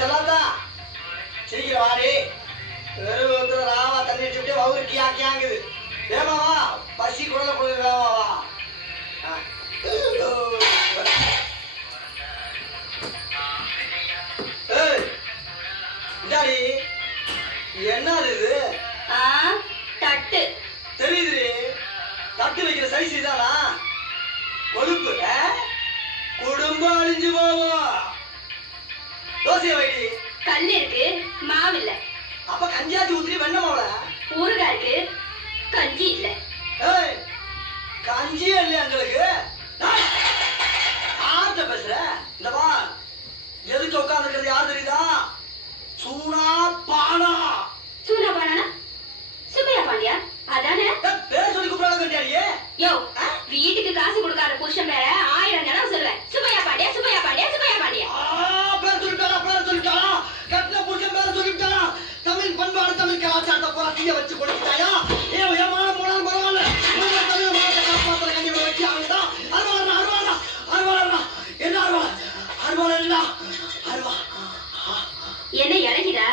சொல்லாதா சீக்கிரம் வாடி வந்து ராவா தண்ணி வச்சுட்டு வவுறு கியாங்குது வேமாவா பசி குடல போய் வேமாவா இந்தாடி என்னது இது தட்டு தெரியுது தட்டு வைக்கிற சைஸ் இதானா கொழுப்பு குடும்பம் அழிஞ்சு போவோம் தோசை வைடி கல் இருக்கு மாவு இல்ல அப்ப கஞ்சியாச்சி ஊத்திரி வெண்ண மாவுல ஊறுகாய் இருக்கு கஞ்சி இல்ல கஞ்சியே இல்லையா எங்களுக்கு யார்கிட்ட பேசுற இந்த பா எதுக்கு உட்கார்ந்துருக்கிறது யார் தெரியுதா சூனா பானா சூனா பானா சுப்பையா பாண்டியா அதானே பேர் சொல்லி கூப்பிடாத கண்டியாடியே யோ வீட்டுக்கு காசு கொடுக்காத புருஷன் மேல 1000 தடவை சொல்லுவேன் சுப்பையா பாண்டியா சுப்பையா பாண்டியா சுப்பையா பாண்டியா பேர் சொல்லிட்டாளா கட்டின புருஷன் பேர் சொல்லிட்டாளா தமிழ் பண்பாடு தமிழ் கலாச்சாரத்தை போல தீய வச்சு கொடுத்துட்டாயா ஏமான போனாலும் பரவாயில்ல தமிழ் மாவட்ட காப்பாற்றுற கண்டி வச்சு அவங்கதான் அருவாளா என்ன அருவாளா என்ன இறங்கிடா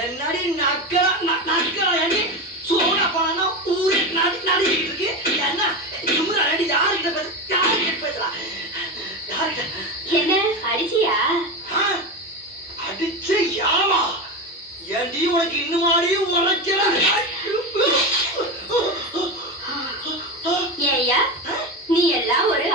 என்னடி நக்கலா அடி சோனா போனா ஊரே நடிக்கிட்டு இருக்கு என்ன இவங்க அடி யாருக்கிட்ட பேசுறா என்ன அடிச்சியா அடிச்சு யாமா ஏண்டி உனக்கு இன்னும் ஆடி உரைக்கல ஏய்யா நீ எல்லாம் ஒரு